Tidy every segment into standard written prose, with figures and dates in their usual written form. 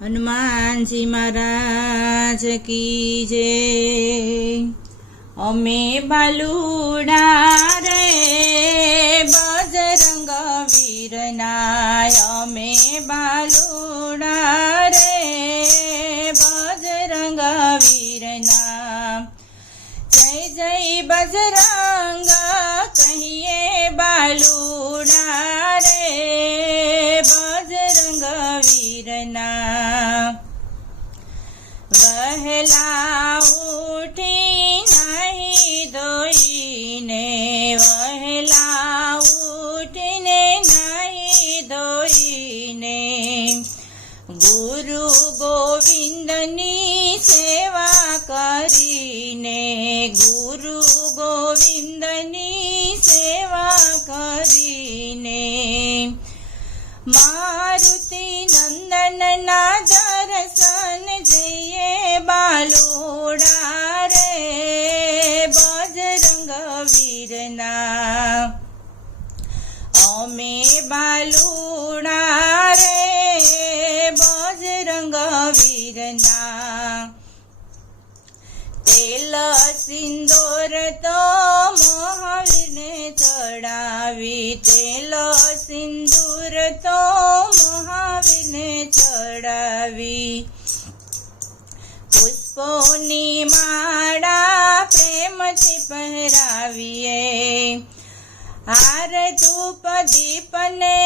હનુમાનજી મહારાજ કી જય। અમે બાલુડા રે બજરંગ વીરના, અમે બાલુડા રે બજરંગ વીરના। જય જય બજરંગ કહીએ બાલુડા રે બજરંગ વીરના। વહેલા ઉઠી નાહી ધોઈને, વહેલા ઉઠીને નાહી ધોઈને, ગુરુ ગોવિંદની સેવા કરીને, ગુરુ ગોવિંદની સેવા કરીને, મારુતિ નંદનના દર્શન જઈએ બાલુડા રે બજરંગ વીરના। અમે બાલુડા રે બજરંગ વીરના। તેલ સિંદૂર તો મહાવીરને ચડાવી, તેલ સિંદૂર તો મહાવીરને ચડાવી, પુષ્પોની માળા પ્રેમથી પહેરાવીએ, હાર ધૂપ દીપને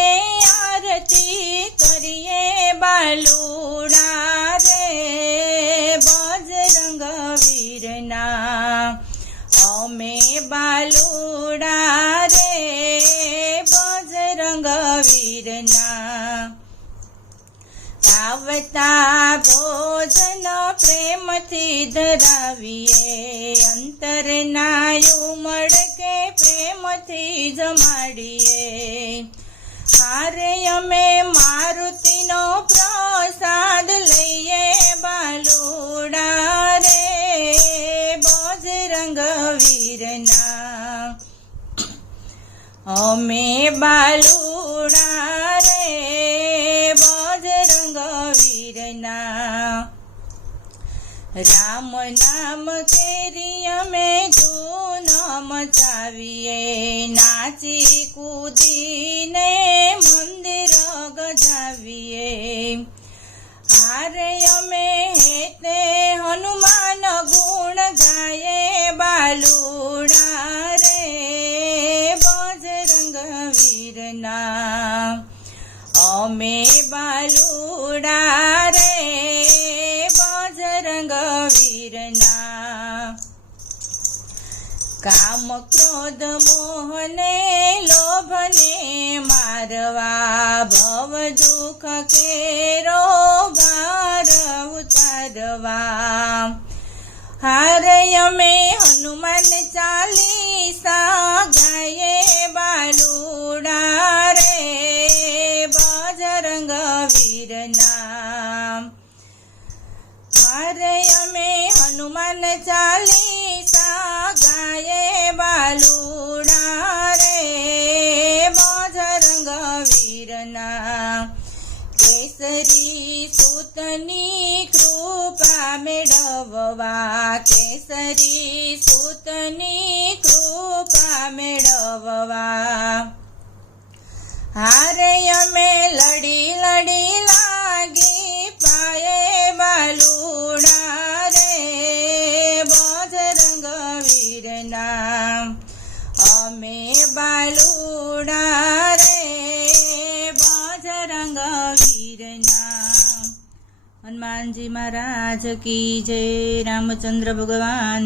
આરતી કરીએ બાલુડા રે બજરંગ વીરના। અમે બાલુડા રે બજરંગ વીરના। આવતા ભોજન પ્રેમથી ધરાવીએ, અંતરના ઉમળકે પ્રેમથી જમાડીએ, હારે અમે મારુતિનો પ્રસાદ લઈએ બાલુડા રે બજરંગ વીરના। અમે બાલુડા રે બજરંગ વીરના। રામ નામ કેરી અમે ધૂન મચાવીએ, નાચી કૂદીને મંદિર ગજાવીએ, હારે અમે હેતે હનુમાન ગુણ ગાયે બાલુડા રે બજરંગ વીરના। અમે બાલુડા રે બજરંગ વીરના। કામ ક્રોધ મોહને લોભને મારવા, ભવ દુઃખ કેરો ભાર ઉતારવા, હારે અમે હનુમાન ચાલીસા ગાયે બાલુડા રે બજરંગ વીરના। હારે અમે હનુમાન ચાલીસા ગાયે બાલુડા રે બજરંગ વીરના। કેસરી સૂતની કૃપા મેળવવા, કેસરી સૂતની કૃપા મેળવવા, હારે અમે લડી લડી લાગી પાયે બાલુડા રે બજરંગ વીરના। અમે બાલુડા રે બજરંગ વીરના। હનુમાનજી મહારાજ કી જય। રામચંદ્ર ભગવાન